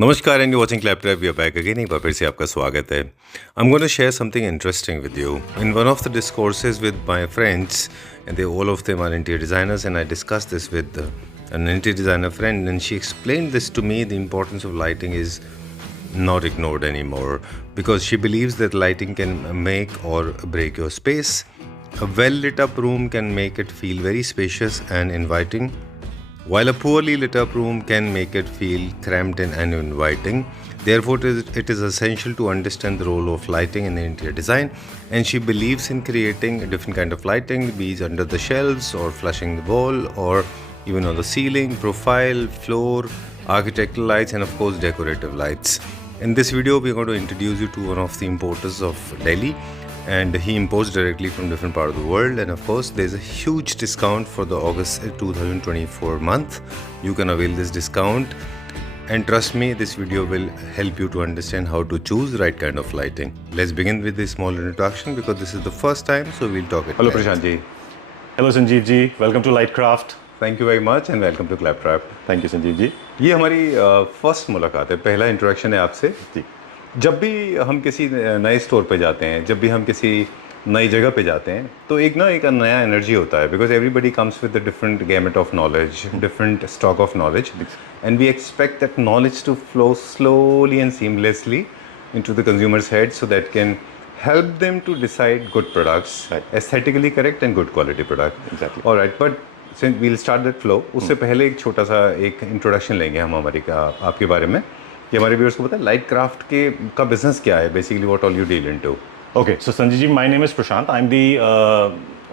नमस्कार and watching Claptop we are back again एक बार फिर से आपका स्वागत है। I am going to share something interesting with you in one of the discourses with my friends and they all of them are interior designers and I discuss this with an interior designer friend and she explained this to me. The importance of lighting is not ignored anymore because she believes that lighting can make or break your space. A well lit up room can make it feel very spacious and inviting, while a poorly lit up room can make it feel cramped and uninviting. Therefore, it is essential to understand the role of lighting in interior design, and she believes in creating a different kind of lighting, be it under the shelves or flushing the wall or even on the ceiling, profile, floor, architectural lights, and of course decorative lights. In this video, we are going to introduce you to one of the importers of Delhi, and he imports directly from different part of the world. And of course, there's a huge discount for the August 2024 month. You can avail this discount, and trust me, this video will help you to understand how to choose the right kind of lighting. Let's begin with this small introduction because this is the first time, so we'll talk it. Hello Prashant ji. Hello Sanjeev ji. Welcome to Lightcraft. Thank you very much and welcome to Claptrap. Thank you Sanjeev ji. ये हमारी first मुलाकात है, पहला introduction है आपसे जी। जब भी हम किसी नए स्टोर पे जाते हैं, जब भी हम किसी नई जगह पे जाते हैं, तो एक नया एनर्जी होता है because everybody comes with the different gamut of knowledge, different stock of knowledge, and we expect that knowledge to flow slowly and seamlessly into the consumers head so that can help them to decide good products, right, aesthetically correct and good quality product. Exactly. All right, but since we'll start that flow, उससे पहले एक छोटा सा एक introduction लेंगे हम आपके बारे में कि हमारे व्यूअर्स को पता है लाइट क्राफ्ट का बिजनेस क्या है, basically what all you deal into. Okay, so Sanjeev ji, my name is Prashant. I'm the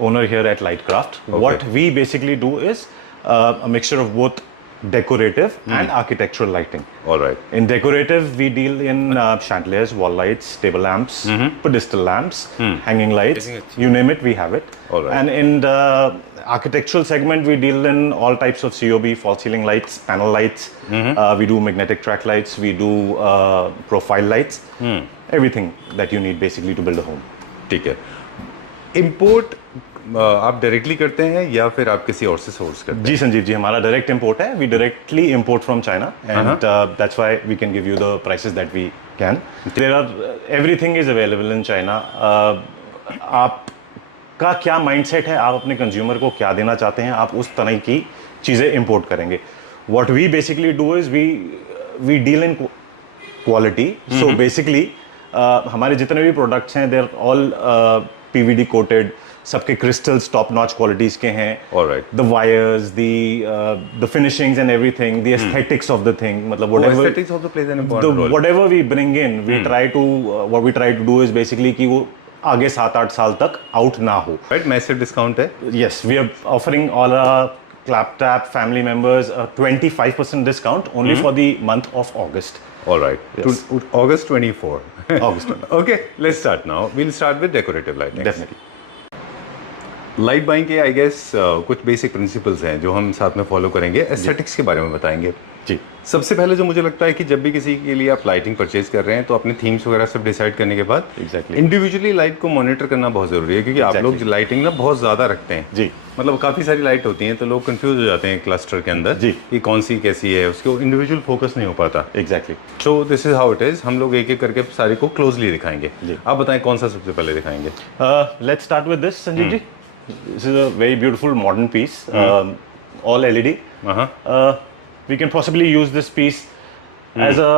owner here at Lightcraft. Okay. What we basically do is a mixture of both decorative and architectural lighting. All right. In decorative, we deal in chandeliers, wall lights, table lamps, pedestal lamps, hanging lights, you name it, we have it. All right. And in the architectural segment, we deal in all types of COB, false ceiling lights, panel lights. We do magnetic track lights, we do profile lights, everything that you need basically to build a home. ठीक है. Import आप directly करते हैं या फिर आप किसी और से सोर्स करते हैं? जी संजीव जी, हमारा डायरेक्ट इंपोर्ट है. We directly import from China and that's why we can give you the prices that we can. There are everything is available in China. आपका क्या माइंडसेट है, आप अपने कंज्यूमर को क्या देना चाहते हैं, आप उस तरह की चीज़ें इंपोर्ट करेंगे. What we basically do is we deal in quality. So basically हमारे जितने भी प्रोडक्ट्स हैं देर ऑल PVD कोटेड, सबके क्रिस्टल्स टॉप नॉच क्वालिटीज के हैं. Alright. The wires, the finishings and everything, the aesthetics of the thing, मतलब Aesthetics also plays an important role. whatever we bring in, we try to what we try to do is basically कि वो आगे 7-8 साल तक out ना हो. Right, massive discount है. Yes, we are offering all our ClapTap family members a 25% discount only for the month of August. All right. Yes. To August 24. August 24. Okay, let's start now. We'll start with decorative lighting. Definitely. Light buying के I guess कुछ basic principles हैं जो हम साथ में follow करेंगे. Aesthetics के बारे में बताएंगे जी. सबसे पहले जो मुझे लगता है कि जब भी किसी के लिए आप लाइटिंग परचेज कर रहे हैं तो अपने थीम्स वगैरह सब डिसाइड करने के बाद Exactly. इंडिविजुअली लाइट को मॉनिटर करना बहुत ज़रूरी है क्योंकि आप लोग लाइटिंग ना बहुत ज़्यादा रखते हैं जी. मतलब काफ़ी सारी लाइट होती हैं तो लोग कंफ्यूज हो जाते हैं क्लस्टर के अंदर जी. कि कौन सी कैसी है, उसको इंडिविजुअल फोकस नहीं हो पाता. Exactly. So this is how it is. हम लोग एक एक करके सारी को क्लोजली दिखाएंगे. जी. आप बताएं कौन सा सबसे पहले दिखाएंगे. Let's start with this, Sanjeev ji. This is a very beautiful modern piece, all LED. We can possibly use this piece as a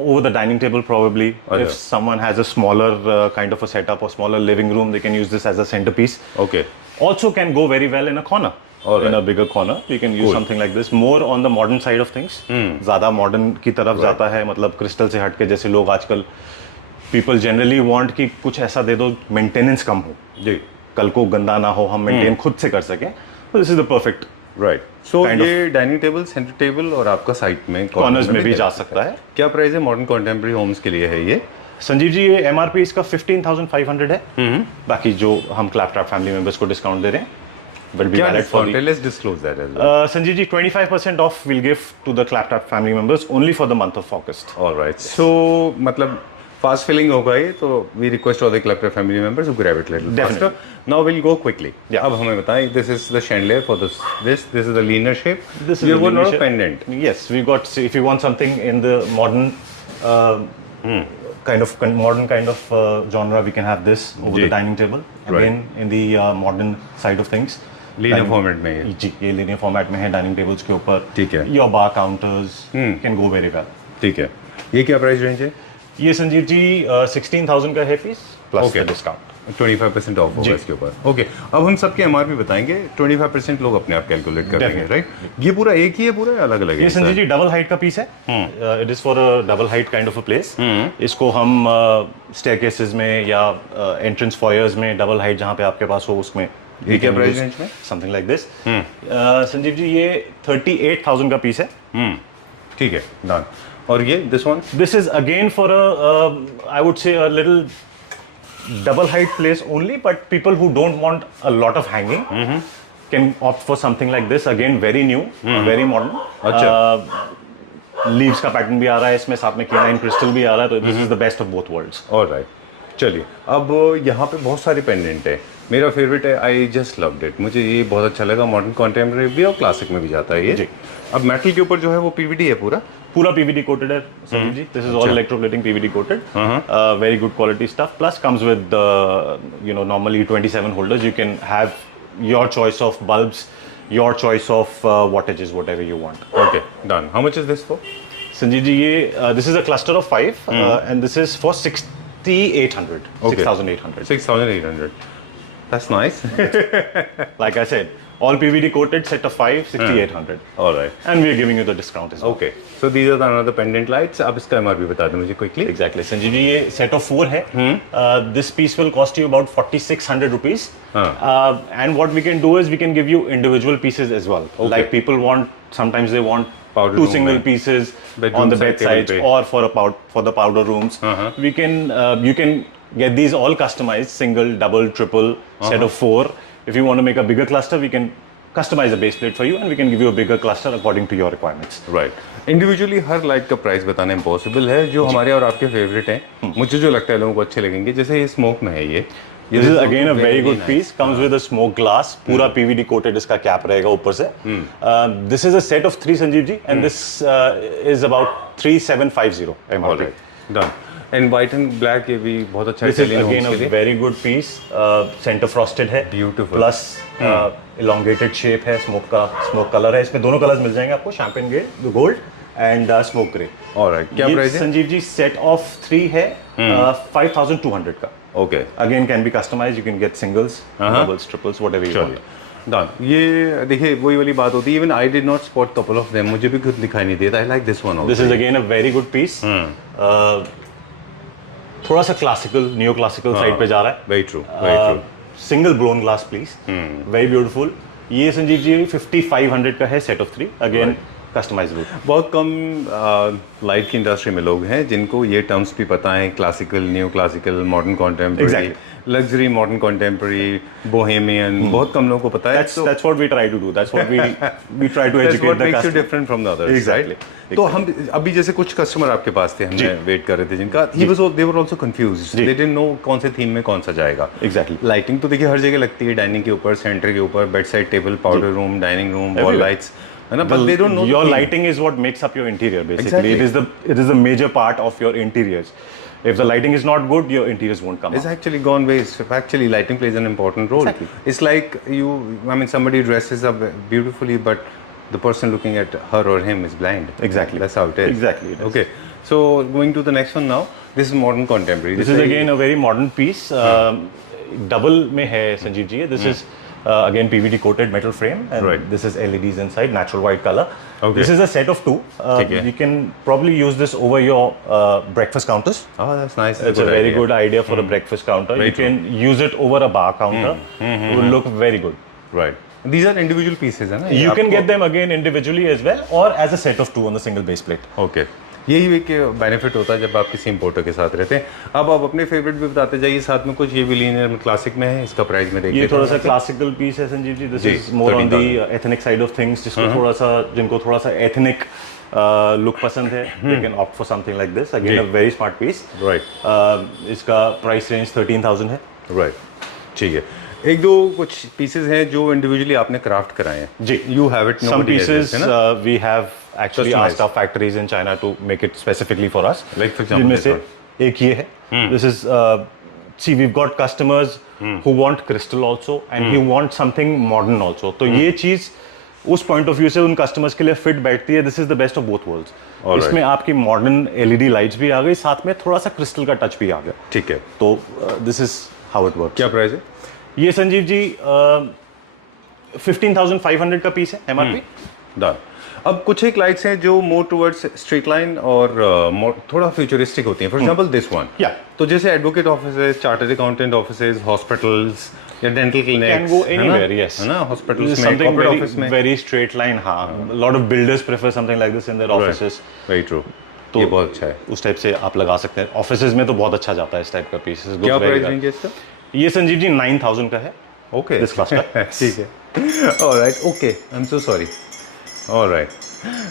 over the dining table probably. If someone has a smaller kind of a setup or smaller living room, they can use this as a centerpiece. Okay. Also can go very well in a corner. Alright. In a bigger corner, we can use something like this. More on the modern side of things. ज़्यादा modern की तरफ जाता है, मतलब crystal से हट के, जैसे लोग आजकल people generally want कि कुछ ऐसा दे दो मेंटेनेंस कम हो, जी, कल को गंदा ना हो, हम मेंटेन खुद से कर सकें. तो this is the perfect. Right. So ये डाइनिंग टेबल, सेंटर टेबल और आपका साइड में कॉर्नर्स में भी जा सकता है. क्या प्राइस है मॉडर्न कंटेम्प्रेरी होम्स के लिए है ये? संजीव जी, ये MRP इसका 15,500 है. बाकी जो हम क्लैपट्रैप फैमिली मेंबर्स को डिस्काउंट दे रहे हैं will be valid for the. Let's disclose that as well. Sanjeev ji, 25% off we'll give to the ClapTap family members only for the month of August. All right. So मतलब fast filling होगा ये, तो we request all the club family members to grab it little faster. Now will go quickly. अब हमें बताएं, this is the chandelier for this is the linear shape. This is you the got linear a shape. pendant. Yes, we got. If you want something in the modern modern kind of genre, we can have this over ji. the dining table. Again, in the modern side of things. Linear format में है. जी, ये linear format में है dining tables के ऊपर. ठीक है. Your bar counters can go very well. ठीक है. ये क्या प्राइस रेंज है? ये संजीव जी 16,000 का है पीस प्लस डिस्काउंट. 25% ऑफ होगा इसके ऊपर. ओके, अब हम सबके एमआरपी बताएंगे. 25% लोग अपने आप कैलकुलेट कर लेंगे, राइट? ये पूरा एक ही है पूरा या अलग अलग है? ये संजीव जी डबल हाइट का पीस है. It is for a double height kind of a place. इसको हम स्टेयरकेसेस में या एंट्रेंस फॉयर्स में डबल हाइट जहाँ पे आपके पास हो उसमें. ये क्या प्राइस रेंज में? Something like this. Sanjeev ji ये 38,000 का पीस है. ठीक है, डन. और ये this one? This is again for I would say a little double height place only, but people who don't want a lot of hanging can opt for something like this. Again, very new, very modern. Leaves का pattern भी आ रहा है इसमें, साथ में K9 crystal भी आ रहा है, तो this is the best of both worlds. Alright, चलिए. अब यहाँ पे बहुत सारे पेंडेंट है. मेरा फेवरेट है, आई जस्ट लव्ड इट. मुझे ये बहुत अच्छा लगा. मॉडर्न कॉन्टेम्प्रेरी भी और क्लासिक में भी जाता है ये जी. अब मेटल के ऊपर जो है वो पीवीडी है पूरा PVD coated है संजीव जी. This is all electroplating PVD coated. Very good quality stuff. Plus comes with normally 27 holders. You can have your choice of bulbs, your choice of wattages, whatever you want. Okay, done. How much is this for? Sanjeev ji ये this is a cluster of 5 and this is for 6,800. Okay. 6,800. 6,800. That's nice. Like I said, all PVD coated, set of 5, 6,800. All right. And we are giving you the discount as well. Okay. So these are the another pendant lights. अब इसका MRP बता दो मुझे quickly. Exactly. Sanjeev ji ये set of 4 है. This piece will cost you about 4,600 rupees. And what we can do is we can give you individual pieces as well. Okay. Like people want, sometimes they want Powder two room single में. pieces Bedroom on the side, bed sides table or for the powder rooms. We can you can get these all customized, single, double, triple, set of 4. If you want to make a bigger cluster, we can customize the base plate for you and we can give you a bigger cluster according to your requirements. Right. Individually her light का price बताना impossible है. जो हमारे और आपके favourite हैं, मुझे जो लगता है लोगों को अच्छे लगेंगे, जैसे ये स्मोक में है ये. This is again a very good piece. Comes with a smoke glass. पूरा PVD coated इसका कैप रहेगा ऊपर से. This is a set of 3 Sanjeev ji and this is about 3,750 MRP. Done. And white and black ये भी बहुत अच्छा है. This is again a very good piece. Center frosted है. Beautiful. Plus elongated shape है. Smoke color है. इसमें दोनों कलर्स मिल जाएंगे आपको. Champagne gold and smoke grey. Alright. क्या प्राइस है? संजीव जी set of 3 है 5,200 का. Okay. Again can be customized. You can get singles, doubles, triples, whatever you want. Done. ये देखिए वही वाली बात होती है. Even I did not spot couple of them. मुझे भी खुद दिखाई नहीं देता. I like this one also. This is again a very good piece. थोड़ा सा क्लासिकल, नियो क्लासिकल साइड पे जा रहा है. Very true. Very true. Single brown glass please. Very beautiful. ये संजीव जी 5,500 का है सेट ऑफ 3. Again customisable. बहुत कम लाइट की इंडस्ट्री में लोग हैं जिनको ये टर्म्स भी पता है. Classical, new classical, modern contemporary, luxury modern contemporary, Bohemian. बहुत कम लोगों को पता है. That's what we try to do. That's what we try to educate the makes you customer. different from the others. Exactly. तो हम अभी जैसे कुछ कस्टमर आपके पास थे, हमने वेट कर रहे थे जिनका they were also confused. They didn't know कौन से थीम में कौन सा जाएगा. Exactly. लाइटिंग तो देखिए हर जगह लगती है. डाइनिंग के ऊपर, सेंटर के ऊपर, bed side table, powder room, dining room, wall lights, है ना. But they don't know your lighting is what makes up your interior basically. Exactly. It is a major part of your interiors. If the lighting is not good, your interiors won't come It's out. actually gone waste. Actually, lighting plays an important role. Exactly. It's like somebody dresses up beautifully, but the person looking at her or him is blind. Exactly. That's how it is. Exactly. It is. Okay. So going to the next one now. This is modern contemporary. This is again a very modern piece. Double में है संजीव जी. This is again PVD coated metal frame and Right. this is LEDs inside, natural white color. Okay. This is a set of 2. You can probably use this over your breakfast counters. Oh, that's nice. It's a very good idea for a breakfast counter. Very You can use it over a bar counter. It will look very good. Right. These are individual pieces, है ना? You can get them again individually as well or as a set of 2 on the single base plate. Okay. यही एक benefit होता है जब आप किसी importer के साथ रहते हैं. अब आप अपने फेवरेट भी बताते जाइए साथ में कुछ. ये भी लीनियर में क्लासिक में है. इसका प्राइस में देखिए. ये थोड़ा सा क्लासिकल पीस है Sanjeev ji. This is more on the ethnic side of things. जिनको थोड़ा सा एथनिक लुक पसंद है, they can opt for something like this. Again a very smart piece. Right इसका प्राइस रेंज 13,000 है। राइट, ठीक है। एक दो कुछ पीसेस हैं जो इंडिविजुअली आपने क्राफ्ट कराए हैं। जी, you have it, some pieces we have actually Customized. asked our factories in China to make it specifically for us. Like for example, जिनमें this से एक ये है। This is see we've got customers who want crystal also and who want something modern also. तो ये चीज उस point of view से उन कस्टमर्स के लिए फिट बैठती है। This is the best of both worlds. Alright. इसमें आपकी मॉडर्न एलईडी लाइट्स भी आ गई, साथ में थोड़ा सा क्रिस्टल का टच भी आ गया। ठीक है। तो this is how it works. क्या प्राइस है? ये संजीव जी 15,500 का पीस है एमआरपी। डन। अब कुछ एक लाइट्स हैं जो मोर टुवर्ड्स स्ट्रीट लाइन और थोड़ा फ्यूचरिस्टिक होती हैं। For example this one. Yeah. तो जैसे advocate offices, chartered accountant offices, hospitals या dental clinics, Can go anywhere, yes. है ना, हॉस्पिटल्स में, Something कॉर्पोरेट very, ऑफिस में। very straight line, हाँ। A lot of builders prefer something like this in their offices. Very true. तो ये बहुत अच्छा है। उस टाइप से आप लगा सकते हैं। ऑफिसेज में तो बहुत अच्छा जाता है इस टाइप का पीस। क्या प्राइस रेंज है इसका? ये संजीव जी 9,000 का है। ओके, This class का। ठीक है। Alright, okay, I am so sorry. Alright,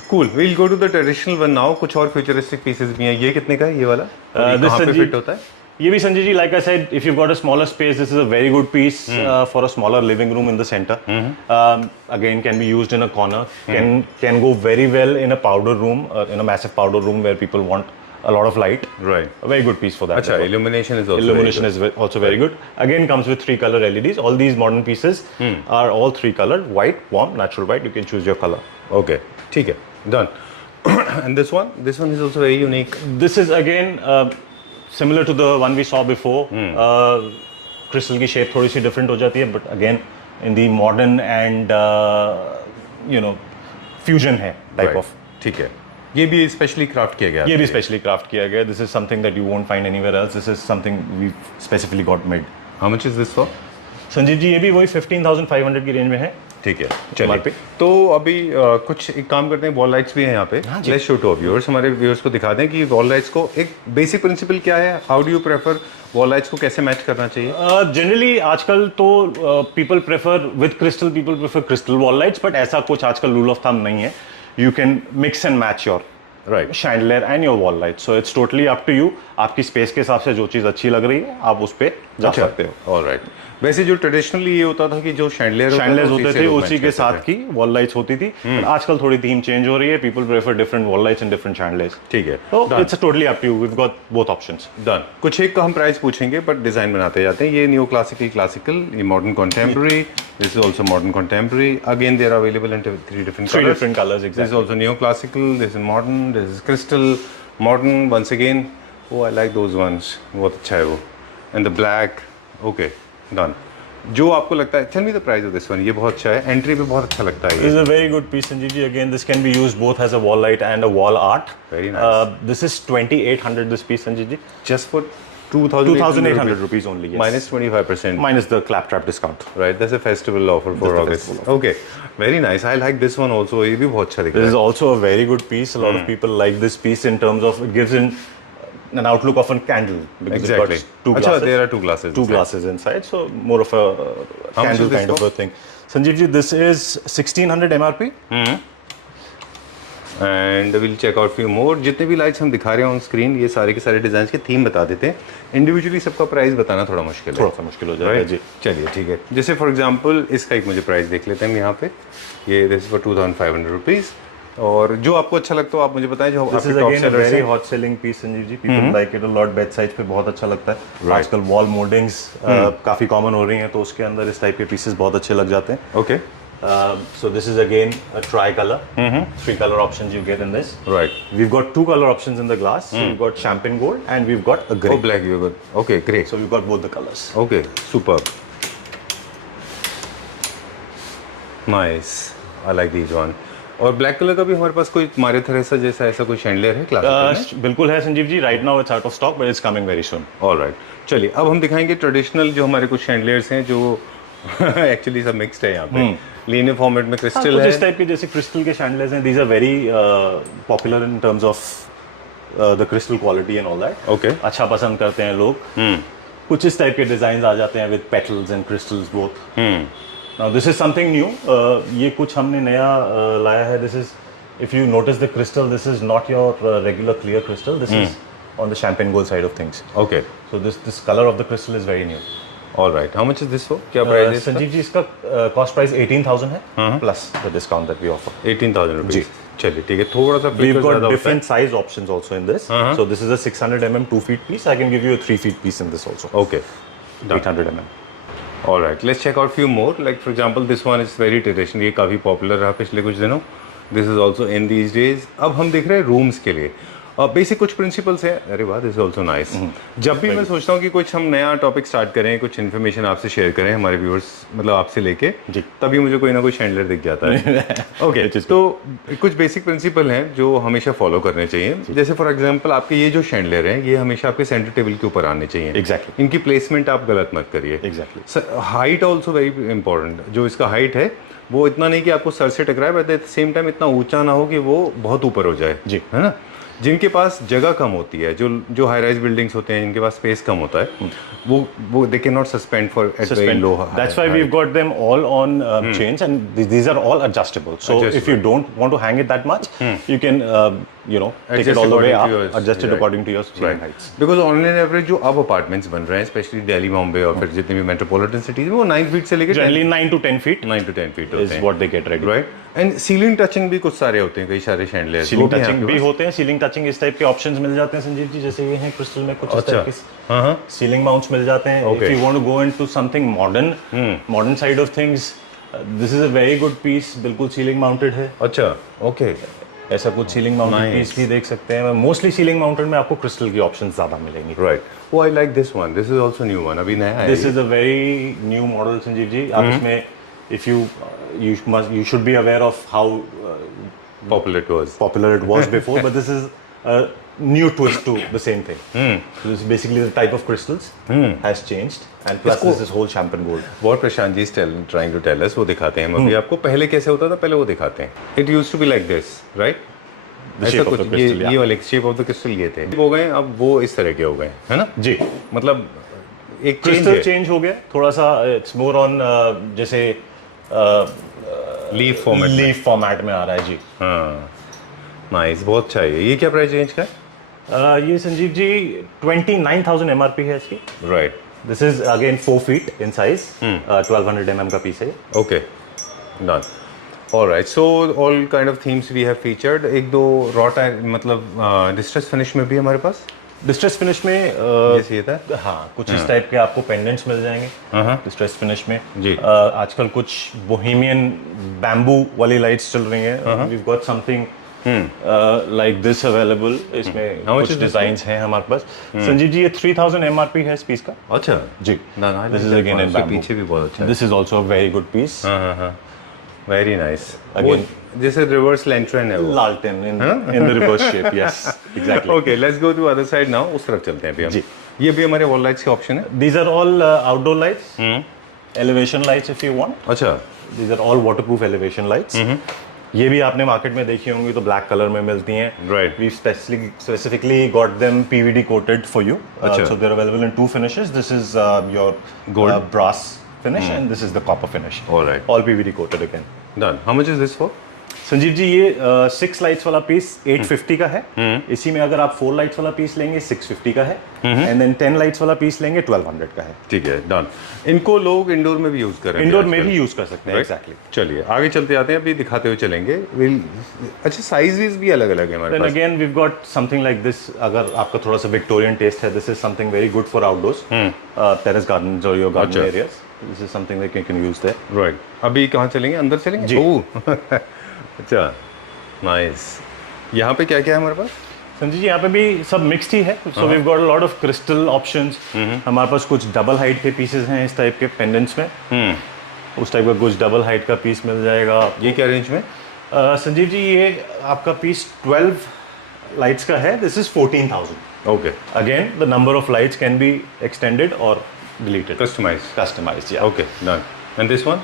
cool. We'll go to the traditional one now. कुछ और फ्यूचरिस्टिक पीसेस भी हैं। ये कितने का है ये वाला? और ये this कहाँ पे संजीव- फिट होता है? ये भी Sanjay ji, like I said, if you've got a smaller space, this is a very good piece for a smaller living room in the center. Again, can be used in a corner. Can go very well in a powder room, in a massive powder room where people want a lot of light. Right. A very good piece for that. अच्छा, as well. illumination is also Illumination very good. is also very good. Again, comes with 3 color LEDs. All these modern pieces are all 3 color: white, warm, natural white. You can choose your color. Okay, ठीक है, done. And this one is also very unique. This is again similar to the one we saw before. Crystal की shape थोड़ी सी different हो जाती है, but again in the modern and fusion है type Right. of. ठीक है। ये भी स्पेशली क्राफ्ट किया गया ये है। भी specially craft किया गया। This is something that you won't find anywhere else. This is something we specifically got made. How much is this for? Sanjeev ji, ये भी वही 15,500 की रेंज में है। ठीक है, हमारे चलिए। तो अभी कुछ एक काम करते हैं, वॉल लाइट्स भी हैं यहाँ पे। लेट्स शो टू व्यूअर्स, हमारे व्यूअर्स को दिखा दें कि वॉल लाइट्स को एक बेसिक प्रिंसिपल क्या है। How do you prefer wall lights को कैसे मैच करना चाहिए? जनरली आजकल तो people prefer with crystal, people prefer crystal wall lights, but ऐसा कुछ आजकल रूल ऑफ थंब नहीं है। You can mix and match your right chandelier and your wall light, so it's totally up to you. आपकी space के हिसाब से जो चीज अच्छी लग रही है आप उस पे जा सकते हो। ऑलराइट। वैसे जो ट्रेडिशनली ये होता था कि जो शैंडलियर होते थे उसी के साथ की वॉल लाइट्स होती थी, but आजकल थोड़ी थीम चेंज हो रही है। People prefer different wall lights and different chandeliers. ठीक है, तो it's totally up to you. We have got both options. Done. कुछ एक का हम प्राइस पूछेंगे बट डिजाइन बनाते जाते हैं। ये न्यू क्लासिकल, ये modern contemporary, this is also modern contemporary. Again they are available in 3 different Three colors. different colors, This is exactly. also neo classical, this is modern, this is crystal, modern once again. Oh, I like those ones. बहुत अच्छा है वो। And the black. Okay, done. जो आपको लगता है, tell me the price of this one. ये बहुत अच्छा है, एंट्री पे बहुत अच्छा लगता है This ये। is a very good piece, Sanjeev ji. Again, this can be used both as a wall light and a wall art. Very nice. This is 2,800 this piece, Sanjeev ji. Just for 2,800 rupees only. Yes. minus 25%. Minus the claptrap discount. Right, that's a festival offer for That's the August. festival Okay, very nice. I like this one also. ये भी बहुत अच्छा दिख This रहा is है। also a very good piece. A lot of people like this piece in terms of it gives in an outlook of a candle because Exactly. it's got 2 अच्छा, glasses. there are 2 glasses. Two inside. glasses inside, so more of a much candle is this kind of for? a thing. Sanjeev ji, this is 1,600 MRP. And will check out few more. जितने भी lights हम दिखा रहे हैं on screen, ये सारे के सारे डिजाइन के थीम बता देते हैं। इंडिविजुअली सबका प्राइस बताना थोड़ा मुश्किल है। थोड़ा सा मुश्किल हो जाता है Right? जी। चलिए ठीक है। जैसे फॉर एग्जांपल इसका एक मुझे प्राइस देख लेते हैं हम यहाँ पे। ये दिस फॉर 2,500 रुपीज़। और जो आपको अच्छा लगता हो आप मुझे बताएं, जो This आपके is top again a sellers very हैं। hot selling piece, Sanjeev ji. People like it a lot. Bedsides पे बहुत अच्छा लगता है। Right. आजकल वॉल मोल्डिंग्स काफी कॉमन हो रही हैं, तो उसके अंदर इस टाइप के पीसेस बहुत अच्छे लग जाते हैं। Okay, So this is again a tri-color. 3 color options you get in this. Right. We've got 2 color options in the glass. So we've got champagne gold and we've got a oh grey. Black, you good. Okay, great. So we've got both the colors. Okay, superb, nice. I like these one. और black colour का भी हमारे पास कोई Mario Theresa जैसा ऐसा कोई chandelier है classic में? बिल्कुल है Sanjeev ji. Right now it's out of stock but it's coming very soon. Alright, चलिए अब हम दिखाएंगे ट्रेडिशनल जो हमारे कुछ शैंडलियर्स हैं जो एक्चुअली सब मिक्स्ड है यहाँ पे। लीनियर फॉर्मेट में क्रिस्टल कुछ है। इस टाइप के जैसे क्रिस्टल के शैंडलियर्स हैं। These are very popular in terms of the crystal quality and all that. Okay, अच्छा पसंद करते हैं लोग। कुछ इस टाइप के डिजाइन आ जाते हैं with petals and crystals both. Now this is something new. ये कुछ हमने नया लाया है। This is if you notice the crystal, this is not your regular clear crystal. This is on the champagne gold side of things. Okay. So this color of the crystal is very new. All right. How much is this for? क्या price है इसका? संजीव जी इसका cost price 18,000 है plus the discount that we offer. 18,000 rupees. चलिए ठीक है, थोड़ा सा We've features got ज़्यादा होता है। different size options also in this. So this is a 600 mm 2 feet piece. I can give you a 3 feet piece in this also. Okay. 800 mm. All right. Let's check out few more. Like for example, this one is very traditional. ये काफ़ी popular रहा पिछले कुछ दिनों. This is also in these days. अब हम देख रहे हैं रूम्स के लिए. बेसिक कुछ प्रिंसिपल्स हैं. अरे वाह, दिस इज ऑल्सो नाइस. जब भी मैं सोचता हूँ कि कुछ हम नया टॉपिक स्टार्ट करें, कुछ इन्फॉर्मेशन आपसे शेयर करें हमारे व्यूअर्स, मतलब आपसे लेके, तभी मुझे कोई ना कोई शैंडलर दिख जाता है. ओके, तो कुछ बेसिक प्रिंसिपल हैं जो हमेशा फॉलो करने चाहिए. जैसे फॉर एग्जांपल आपके ये जो शैंडलर हैं, ये हमेशा आपके सेंटर टेबल के ऊपर आने चाहिए. एग्जैक्टली. इनकी प्लेसमेंट आप गलत मत करिए. Exactly. Height also very important. जो इसका हाइट है वो इतना नहीं कि आपको सर से टकराए, but at the same time इतना ऊंचा ना हो कि वो बहुत ऊपर हो जाए. जी, है ना. जिनके पास जगह कम होती है, जो हाई राइज बिल्डिंग्स होते हैं, जिनके पास स्पेस कम होता है, वो they can not suspend for at very low. That's why we've got them all on chains, and these are all adjustable. So if you don't want to hang it that much, you can take it all the way up, adjust it according to your ceiling heights. Because on an average जो अब apartments बन रहे हैं, specially Delhi, Bombay और फिर जितने भी metropolitan cities में, वो 9 फीट से लेकर Generally 9 to 10 feet 9 to 10 feet is what they get ready. Right. And ceiling touching भी कुछ सारे होते हैं, कई सारे शैंडलर सीलिंग टचिंग भी होते हैं. सीलिंग टचिंग इस टाइप के ऑप्शंस मिल जाते हैं संजीव जी, जैसे ये हैं क्रिस्टल में कुछ इस टाइप के सीलिंग माउंट्स मिल जाते हैं. If you want to go into something modern side of things, this is a very good piece. बिल्कुल सीलिंग माउंटेड है. अच्छा, ओके. ऐसा कुछ सीलिंग माउंटेड पीस भी देख सकते हैं. मोस्टली सीलिंग माउंटेड में आपको क्रिस्टल की ऑप्शंस ज्यादा मिलेंगी. राइट. वो I like this one. This is also new one. अभी नया है. This is a very new model Sanjeev ji. आप इसमें if you should be aware of how popular it was before, but this is a new twist to the same thing. So this is basically the type of crystals has changed, and plus this is whole champagne gold. What Prashant ji is trying to tell us, वो दिखाते हैं हम अभी आपको. पहले कैसे होता था, पहले वो दिखाते हैं. It used to be like this, right? ऐसा कुछ ये वाले शेप ऑफ द क्रिस्टल ये थे. हो गए, अब वो इस तरह के हो गए, है ना जी. मतलब एक क्रिस्टल चेंज हो गया थोड़ा सा. इट्स मोर ऑन जैसे लीफ फॉर्मेट में आ रहा है जी. हाँ, नाइस. बहुत अच्छा है. ये क्या प्राइस रेंज का है? ये संजीव जी 29,000 MRP है इसकी. Right. This is again 4 feet in size. 1200 mm का पीस है. Okay, done. Alright. So all kind of themes we have featured. एक दो रॉट मतलब डिस्ट्रेस फिनिश में भी हमारे पास. डिस्ट्रेस फिनिश में जैसे ये था, हाँ, कुछ इस टाइप के आपको पेंडेंट्स मिल जाएंगे डिस्ट्रेस फिनिश में जी. आजकल कुछ बोहेमियन बैम्बू वाली लाइट्स चल रही हैं. We've got something like this available. इसमें कुछ डिजाइन्स हैं हमारे पास. संजीव जी ये 3,000 MRP है इस पीस का. अच्छा जी. This is again in bamboo. पीछे भी बहुत अच्छा है. This is also a very good piece. Very nice. Again जैसे रिवर्स लैंटर्न है वो. लालटेन in the reverse shape. Yes, exactly. Okay, let's go to other side now. उस तरफ चलते हैं अभी हम. जी. ये भी हमारे वॉल लाइट्स के ऑप्शन है. These are all outdoor lights, elevation lights if you want. अच्छा. These are all waterproof elevation lights. ये भी आपने मार्केट में देखी होंगी तो ब्लैक कलर में मिलती हैं. Right. We specifically got them PVD coated for you. अच्छा. So they are available in 2 finishes. This is your Gold. brass finish and this is the copper finish. All right. All PVD coated again. Done. How much is this for? Sanjeev ji ये 6 lights वाला piece 850 का है. इसी में अगर आप 4 lights वाला piece लेंगे 650 का है. एंड देन 10 लाइट्स वाला पीस लेंगे 1200 का है. ठीक है, डन. इनको लोग इंडोर में भी यूज कर रहे हैं. इंडोर में भी यूज कर सकते हैं. एग्जैक्टली. चलिए आगे चलते आते हैं. अभी दिखाते हुए चलेंगे. अच्छा, साइजेस भी अलग अलग है हमारे पास. Again we got something like this. अगर आपका थोड़ा सा विक्टोरियन टेस्ट है, this is something very good for outdoors, terrace gardens और your garden areas. This is something that you can use there. Right. अभी कहाँ चलेंगे? अंदर चलेंगे जी. अच्छा, नाइस. यहाँ पे क्या क्या है हमारे पास? संजीव जी यहाँ पे भी सब मिक्स्ड ही है. So we got a lot of crystal options. हमारे पास कुछ डबल हाइट के पीसेस हैं इस टाइप के पेंडेंट्स में. उस टाइप का कुछ डबल हाइट का पीस मिल जाएगा. ये क्या रेंज में? संजीव जी ये आपका पीस 12 लाइट्स का है. This is 14,000. Okay. Again the number of lights can be extended और deleted. Customized. Okay, done. And this one?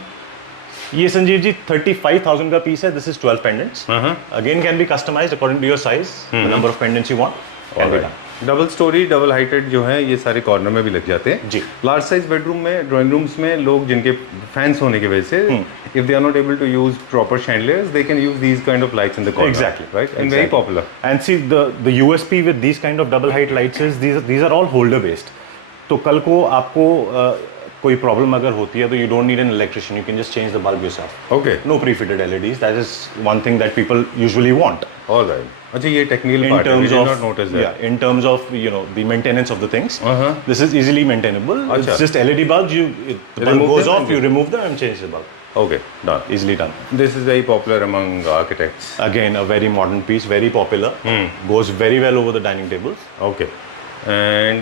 ये संजीव जी 35,000 का पीस है. This is 12 pendants. Again can be customized according to your size. The number of pendants you want can be done. Double storey double heighted जो है ये सारे corner में भी लग जाते हैं जी। लार्ज साइज बेडरूम में ड्राइंग रूम्स में लोग जिनके फैंस होने की वजह से if they are not able to use proper chandeliers they can use these kind of lights in the corner Exactly. Right and very popular And see the USP with these kind of double height lights is these are all holder based. तो कल को आपको कोई problem अगर होती है तो you don't need an electrician. You can just change the bulb yourself. Okay No pre-fitted LEDs. That is one thing that people usually want. Alright अच्छा ये टेक्निकल In पार्ट है we terms did of not notice that in terms of the maintenance of the things, this is easily maintainable. Acha. It's just LED bulbs. The bulb remove goes them off, and you remove them and change the bulb. Okay done Easily done. This is very popular among architects Again, a very modern piece, very popular. Goes very well over the dining tables. Okay and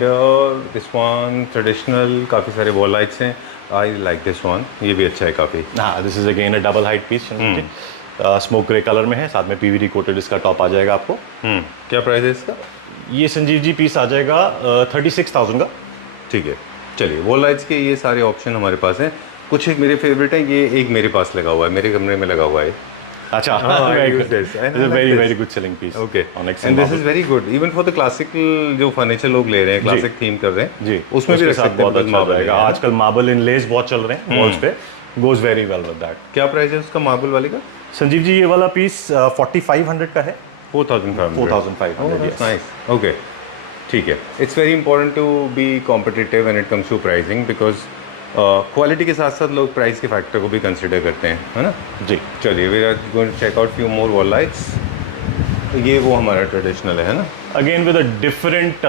this one traditional काफ़ी सारे wall lights हैं आई like this one ये भी अच्छा है काफ़ी This is again a double height piece. Smoke grey colour में है, साथ में PVD कोटेड इसका टॉप आ जाएगा आपको. क्या प्राइस है इसका ये संजीव जी पीस आ जाएगा 36,000 का. ठीक है चलिए वॉल लाइट्स के ये सारे ऑप्शन हमारे पास हैं कुछ एक मेरे फेवरेट है ये एक मेरे पास लगा हुआ है मेरे कमरे में लगा हुआ है अच्छा, I use this. And I like very this. Very good selling piece. Okay On excellent and this marble. Is very good even for the classical जो फर्नीचर लोग ले रहे हैं क्लासिक थीम कर रहे हैं जी, उसमें भी उसके रख साथ सकते हैं बहुत अच्छा marble जाएगा. है। आजकल मार्बल इनलेस बहुत चल रहे हैं वॉल्स पे. Goes very well with that. क्या प्राइस है उसका मार्बल वाले का संजीव जी ये वाला पीस 4500 का है. 4,500 4,500. yes. नाइस ओके ठीक है it's very important to be competitive when it comes to pricing because quality के साथ साथ लोग प्राइस के फैक्टर को भी कंसिडर करते हैं है ना जी. चलिए we are going to check out few more wall lights ये वो हमारा ट्रेडिशनल है ना Again with a different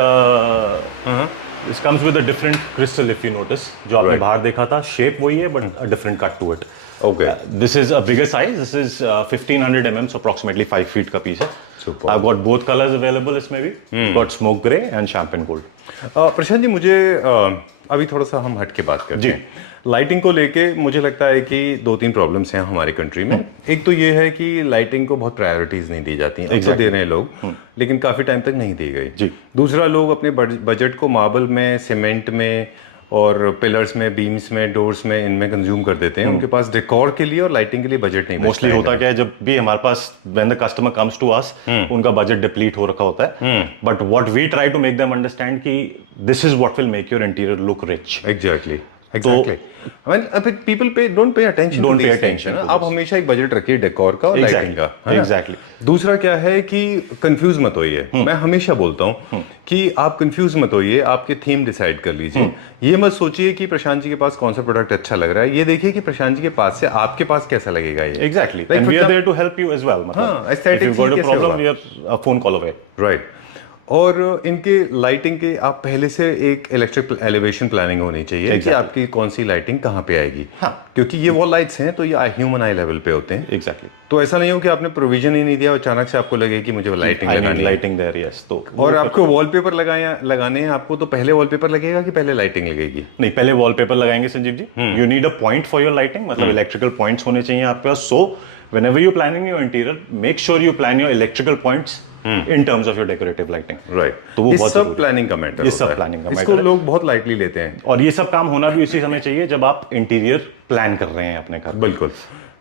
this comes with a different crystal if you notice. जो आपने Right. बाहर देखा था शेप वही है but a different cut to it. Okay This is a bigger size. This is 1500 mm, so approximately 5 feet का piece है. Superb. I've got both colors available इसमें भी. Got smoke grey and champagne gold. Prashant ji मुझे अभी थोड़ा सा हम हट के बात करते जी. हैं लाइटिंग को लेके मुझे लगता है कि 2-3 प्रॉब्लम्स हैं हमारे कंट्री में एक तो ये है कि लाइटिंग को बहुत प्रायोरिटीज नहीं दी जाती हैं अब तो दे रहे हैं लोग लेकिन काफ़ी टाइम तक नहीं दी गई जी. दूसरा लोग अपने बजट को मार्बल में सीमेंट में और पिलर्स में बीम्स में डोर्स में इनमें कंज्यूम कर देते हैं उनके पास डेकोर के लिए और लाइटिंग के लिए बजट नहीं मोस्टली बचता होता है। क्या है जब भी हमारे पास when the customer comes to us उनका बजट डिप्लीट हो रखा होता है but what we try to make them understand कि this is what will make your interior look rich. Exactly people pay don't pay attention Don't pay attention to आप हमेशा एक budget रखिए डेकोर का और लाइटिंग का है ना? Exactly. दूसरा क्या है कि कंफ्यूज मत होइए मैं हमेशा बोलता हूँ कि आप कंफ्यूज मत होइए आपके थीम डिसाइड कर लीजिए ये मत सोचिए कि प्रशांत जी के पास कौन सा प्रोडक्ट अच्छा लग रहा है ये देखिए कि प्रशांत जी के पास से आपके पास कैसा लगेगा ये Exactly. Like And for we are example- there to help you as well. हाँ, If aesthetic you've got he a कैसे problem, होगा? we are a phone call away. Right और इनके लाइटिंग के आप पहले से एक इलेक्ट्रिक एलिवेशन प्लानिंग होनी चाहिए कि Exactly. आपकी कौन सी लाइटिंग कहाँ पे आएगी हाँ. क्योंकि ये वो लाइट्स हैं तो ये ह्यूमन आई लेवल पे होते हैं Exactly. तो ऐसा नहीं हो कि आपने प्रोविजन ही नहीं दिया और अचानक से आपको लगे कि मुझे लाइटिंग I लगानी need है lighting there, yes. तो और आपको वॉलपेपर लगाने हैं आपको तो पहले वॉलपेपर लगेगा कि पहले लाइटिंग लगेगी नहीं पहले वॉलपेपर लगाएंगे Sanjeev ji. You need a point for your lighting मतलब इलेक्ट्रिकल पॉइंट्स होने चाहिए आपके पास. So whenever you planning your interior, make sure you plan your electrical points in terms of your decorative lighting. Right तो वो ये बहुत सब जरूरी है. प्लानिंग का मैटर ये सब planning का इसको matter है. लोग बहुत लाइटली लेते हैं और ये सब काम होना भी उसी समय चाहिए जब आप इंटीरियर प्लान कर रहे हैं अपने घर. बिल्कुल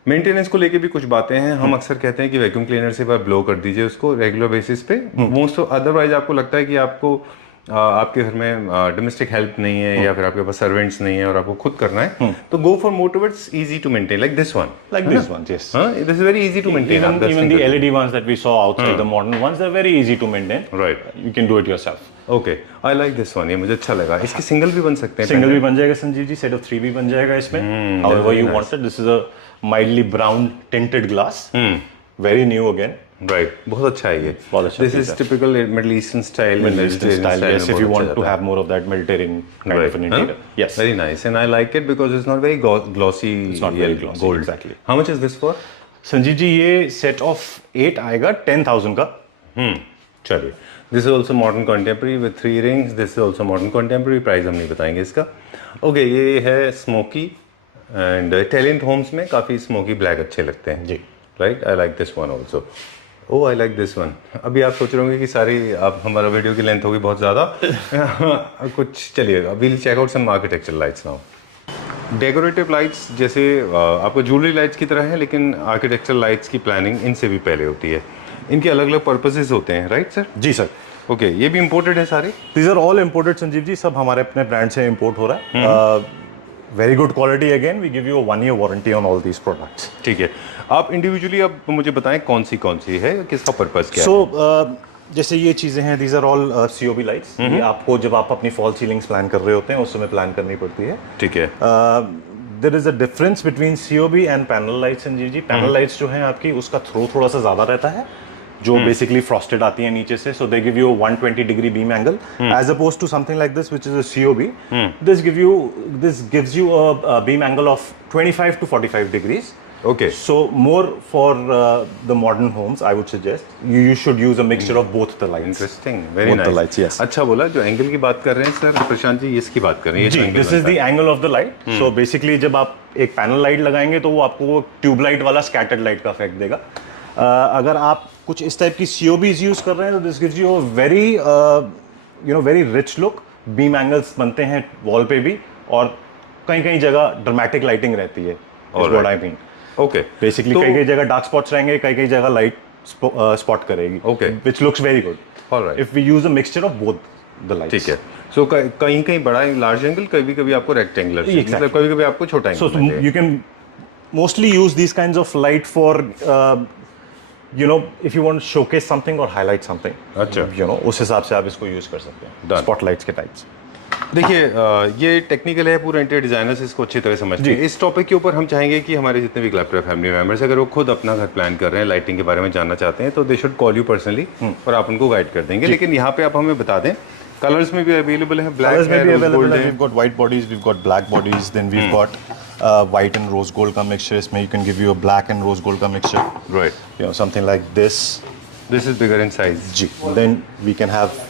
मेंटेनेंस को लेके भी कुछ बातें हैं हम अक्सर कहते हैं कि वैक्यूम क्लीनर से आप ब्लो कर दीजिए उसको रेगुलर बेसिस पे मोस्ट अदरवाइज आपको लगता है कि आपको आपके घर में डोमेस्टिक हेल्प नहीं है या फिर आपके पास सर्वेंट्स नहीं है और आपको खुद करना है तो go for more towards easy to maintain like this one Like this one, yes. This is very easy to maintain Even the LED ones that we saw outside, the modern ones, they're very easy to maintain. Right You can do it yourself. Okay I like this one ये मुझे अच्छा लगा इसके single भी बन सकते हैं single भी बन जाएगा संजीव जी. सेट ऑफ 3 भी बन जाएगा इसमें. However you want it. This is a mildly brown tinted glass. Very new again. Right बहुत अच्छा है ये बहुत अच्छा this piece is typical middle eastern style Middle Eastern style. Yes, if you want to have more of that Mediterranean kind of an interior. Yes. Very nice, and I like it because it's not very glossy. It's not very glossy, Gold. exactly. How much is this for? Sanjeev ji ये set of 8 आएगा 10,000 का. चलिए. This is also modern contemporary with 3 rings. This is also modern contemporary. Price हम नहीं बताएंगे इसका. Okay, ये है smoky and Italian homes में काफी smoky black अच्छे लगते हैं. जी. Right? I like this one also. Oh, I like this one. अभी आप सोच रहे होंगे कि सारी आप हमारा वीडियो की लेंथ होगी बहुत ज़्यादा कुछ चलिए we'll check out some architectural lights now. Decorative lights जैसे आपको ज्वेलरी लाइट्स की तरह है लेकिन आर्किटेक्चरल लाइट्स की प्लानिंग इनसे भी पहले होती है इनके अलग अलग पर्पसेस होते हैं राइट सर जी सर. ओके, ये भी इंपोर्टेड है सारे? These are all imported, Sanjeev ji, सब हमारे अपने ब्रांड से इंपोर्ट हो रहा है। Very good quality, again we give you 1 year warranty on all these products. ठीक है, आप इंडिविजुअली अब मुझे बताएं कौन सी है, किसका पर्पस क्या है? सो जैसे ये चीज़ें हैं, these are all COB lights. ये आपको जब आप अपनी फॉल सीलिंग्स प्लान कर रहे होते हैं उस समय प्लान करनी पड़ती है। ठीक है। There is a difference between COB and panel lights, Sanjeev ji. Panel lights जो हैं आपकी, उसका थ्रो थोड़ा सा ज़्यादा रहता है, जो बेसिकली फ्रॉस्टेड आती है नीचे से, so they give you 120 degree beam angle as oppose to something like this which is a COB। This gives you a beam angle of 25 to 45 degrees. Okay. So more for the modern homes, I would suggest you should use a mixture of both the lights. Interesting, very both nice. the lights, yes. अच्छा बोला, जो angle की बात कर रहे हैं sir Prashant ji, इसकी बात कर रहे हैं। जी, this is the angle of the light. So basically जब आप एक पैनल लाइट लगाएंगे तो वो आपको ट्यूब लाइट वाला स्कैटर्ड लाइट का इफेक्ट देगा। अगर आप कुछ इस टाइप की COBs यूज कर रहे हैं तो this gives you very very rich look. Beam angles बनते हैं वॉल पे भी, और कहीं कहीं जगह ड्रामेटिक लाइटिंग रहती है, is what I mean. ओके, बेसिकली कई कई जगह डार्क स्पॉट्स रहेंगे, कई कई जगह लाइट स्पॉट करेगी। Okay. Which looks very good alright, if we use a mixture of both the lights. ठीक है। सो कहीं कहीं बड़ा लार्ज एंगल, कभी कभी आपको रेक्टेंगुलर, मतलब कभी कभी आपको छोटा So angle. you can mostly use these kinds of light for if you want to showcase something or highlight something. अच्छा। उस हिसाब से आप इसको यूज कर सकते हैं। Done. स्पॉटलाइट्स के टाइप्स। देखिए, ये टेक्निकल है, पूरा इंटीरियर डिजाइनर्स इसको अच्छी तरह समझते हैं। इस टॉपिक के ऊपर हम चाहेंगे कि हमारे जितने भी क्लैपटॉप फैमिली मेंबर्स, अगर वो खुद अपना घर प्लान कर रहे हैं, लाइटिंग के बारे में जानना चाहते हैं, तो they should call you personally और आप उनको गाइड कर देंगे। लेकिन यहाँ पे आप हमें बता दें, कलर्स में भी अवेलेबल है, ब्लैक Colors है, में भी रोज available गोल्ड है। है। We've got white bodies, we've got black bodies, then we've got white and rose gold का mixture। इसमें you can give you a black and rose gold का mixture, right, something like this। This is bigger in size. जी, then we can have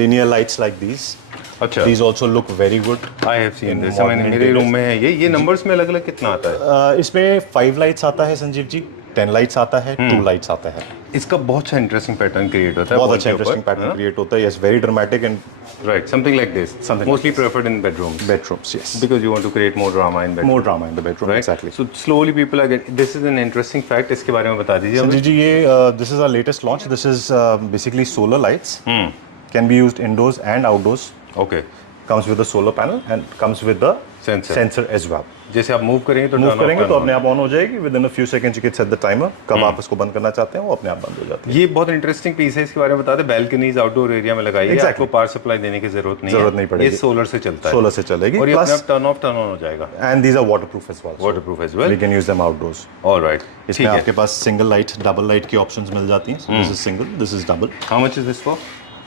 linear lights like these। अच्छा, These also look very good। I have seen this, modern मेरे interiors। Room में है ये numbers में अलग अलग कितना आता है? इसमें 5 लाइट्स आता है संजीव जी, 10 लाइट्स आता है, 2 लाइट्स आता है। इसका बहुत अच्छा इंटरेस्टिंग पैटर्न क्रिएट होता है, बहुत wall अच्छा के ऊपर, इंटरेस्टिंग पैटर्न हाँ? क्रिएट होता है। Yes, very dramatic and Right, something like this. Something Mostly like this. preferred in bedrooms. bedrooms, yes। Because you want to create more drama in bedroom. More drama in the bedroom, Right? exactly। So slowly people are getting. This is an interesting fact. इसके बारे में बता दीजिए हमें। संजीव जी, ये this is our latest launch. This is basically solar lights, can be used indoors and outdoors। Okay. comes with a solar panel and comes with the sensor as well। जैसे आप move करेंगे तो मूव turn off, करेंगे turn तो on। अपने आप on हो जाएगी। With in a few seconds you can set the timer, कब आप इसको बंद करना चाहते हैं वो अपने आप बंद हो जाती है। ये बहुत इंटरेस्टिंग पीस है, इसके बारे में बता दें। बैल्कनीज आउटडोर एरिया में लगाइए, Exactly। आपको पावर सप्लाई देने की जरूरत नहीं पड़ेगी। ये सोलर से चलता है, सोलर से चलेगी, और ये अपने प्लस आप टर्न ऑफ टर्न ऑन हो जाएगा। And these are waterproof as well. Waterproof as well. We can use them outdoors. Alright, ठीक इसमें है। आपके पास सिंगल लाइट, डबल लाइट की ऑप्शंस मिल जाती हैं। This is single, this is double. How much is this for?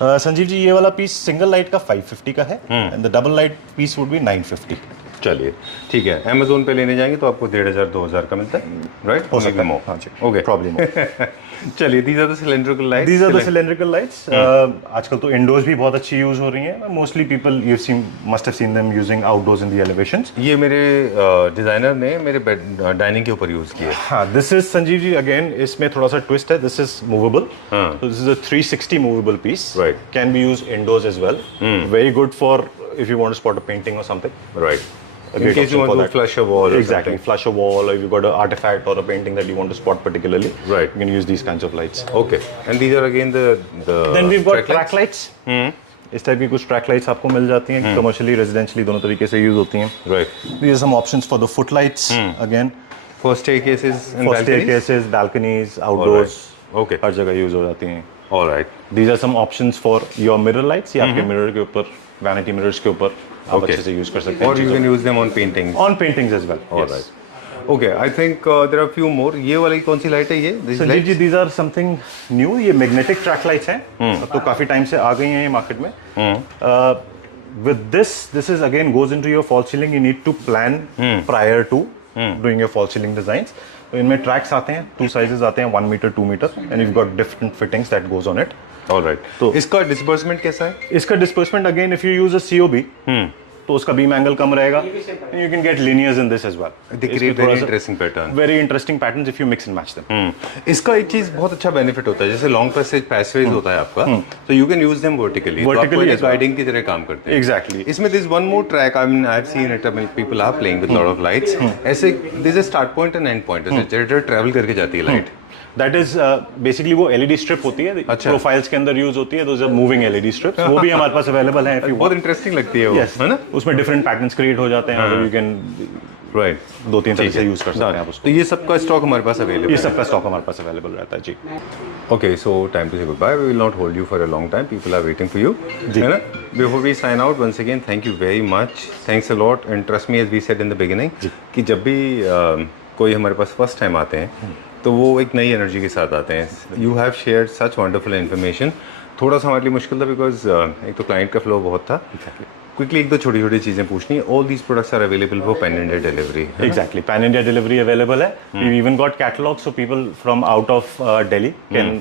Sanjeev ji, ये वाला पीस सिंगल लाइट का 550 का है, and the double light piece would be 950। चलिए ठीक है, अमेजोन पे लेने जाएंगे तो आपको 1500-2000 का मिलता है, राइट? हो सकता है, हाँ जी, ओके, प्रॉब्लम। चलिए, these are the cylindrical lights। These are the cylindrical lights। आजकल तो इंडोर्स भी बहुत अच्छी यूज हो रही हैं। Mostly people you must have seen them using outdoors in the elevations. ये मेरे डिजाइनर ने मेरे डाइनिंग के ऊपर यूज किया। हाँ, this is Sanjeev ji, again इसमें थोड़ा सा ट्विस्ट है। This is movable, this is a 360 movable piece. Right। Can be used indoors as well. Very good for if you want to spot a painting और something. Right, in case you want to flush a wall or Exactly, something. flush a wall, or if you've got an artifact or a painting that you want to spot particularly, Right. you can use these kinds of lights। Okay, and these are again the Then we've got track track lights। इस type की कुछ track lights आपको मिल जाती हैं, commercially, रेजिडेंशियली, दोनों तरीके से use होती हैं। Right. These are some options for the footlights, again, For staircases and for balconies? staircases, balconies, outdoors, Okay. हर जगह यूज हो जाती हैं। All right. These are some options for your mirror lights। ये आपके मिरर के ऊपर, वैनिटी मिरर्स के ऊपर आप Okay. अच्छे से यूज कर सकते हैं। Or you can use them on paintings. on paintings as well। All Yes। right. Okay, I think there are few more. ये वाली कौन सी लाइट है ये? This Sanjeev light? जी, these are something new। ये मैग्नेटिक ट्रैक लाइट्स हैं, अब तो काफी टाइम से आ गई हैं ये मार्केट में। With this is again goes into your fall ceiling। You need to plan prior to doing your fall ceiling designs। तो इनमें ट्रैक्स आते हैं, 2 साइजेस आते हैं, 1 metre, 2 metre, and you've got different fittings that goes on it। All right. तो इसका disbursement कैसा है? इसका dispersement again if you use a COB तो उसका बीम एंगल कम रहेगा। You can get linears in this as well. They create very interesting pattern. Very interesting patterns if you mix and match them. इसका एक चीज बहुत अच्छा benefit होता है, जैसे लॉन्ग पैसेज होता है आपका, तो you can use them vertically. Vertically as well। Guiding की तरह काम करते हैं। एग्जैक्टली। इसमें this one more track, I mean I have seen it, people are playing with lot of lights. ऐसे this is start point and end point, जैसे travel करके जाती है लाइट, दैट इज बेसिकली वो एलईडी स्ट्रिप होती है, अच्छा। Profiles के अंदर यूज होती है, तो जब मूविंग एलईडी स्ट्रिप्स वो भी हमारे पास अवेलेबल है। बहुत इंटरेस्टिंग लगती है वो, Yes, है ना? उसमें डिफरेंट पैटर्न्स क्रिएट हो जाते हैं और यू कैन राइट, 2-3 तरह से यूज कर सकते हैं आप उसको। तो ये सबका स्टॉक हमारे पास अवेलेबल ये है। सबका स्टॉक हमारे पास अवेलेबल रहता है जी। Okay, so time to say goodbye. We will not hold you for a long time. People are waiting for you. है ना? Before we sign out, once again, thank you very much. Thanks a lot. And trust me, as we said in the beginning, कि जब भी कोई हमारे पास first time आते हैं, तो वो एक नई एनर्जी के साथ आते हैं। You have shared such wonderful information. थोड़ा सा हमारे लिए मुश्किल था बिकॉज एक तो क्लाइंट का फ्लो बहुत था। क्विकली एक दो छोटी छोटी चीज़ें पूछनी है। All these products are available for pan India delivery. Exactly, pan India delivery available है। We've even got catalogs, so people from out of Delhi can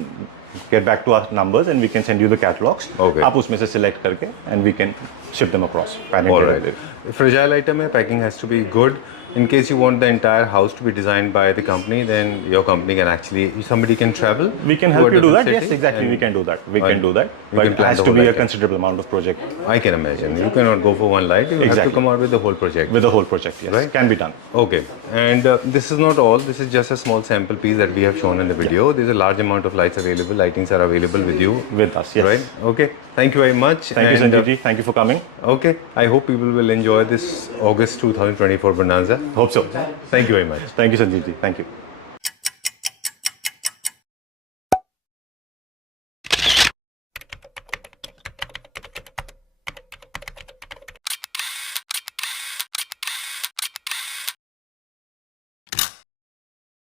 get back to our numbers and we can send you the catalogs. Okay. आप उसमें से select करके and we can ship them across pan All India right. delivery. Fragile item है, packing has to be good. In case you want the entire house to be designed by the company, then your company can actually, somebody can travel. We can to a help you do different that. Yes, city exactly. We and can do that. We can do that. you But can it plan has the to whole be a idea. considerable amount of project I can imagine. You cannot go for one light. You have to Exactly. come out with the whole project. with the whole project. Yes, Right. can be done. Okay. And this is not all. This is just a small sample piece that we have shown in the video. There's a large amount of lights available. Lightings are available with you. With us, yes. Right? Okay. Thank you very much. Thank you, And, Sanjeev ji. Thank you for coming. Okay. I hope people will enjoy this August 2024 bonanza. Hope so. Thank you very much. Thank you, Sanjeev ji. Thank you.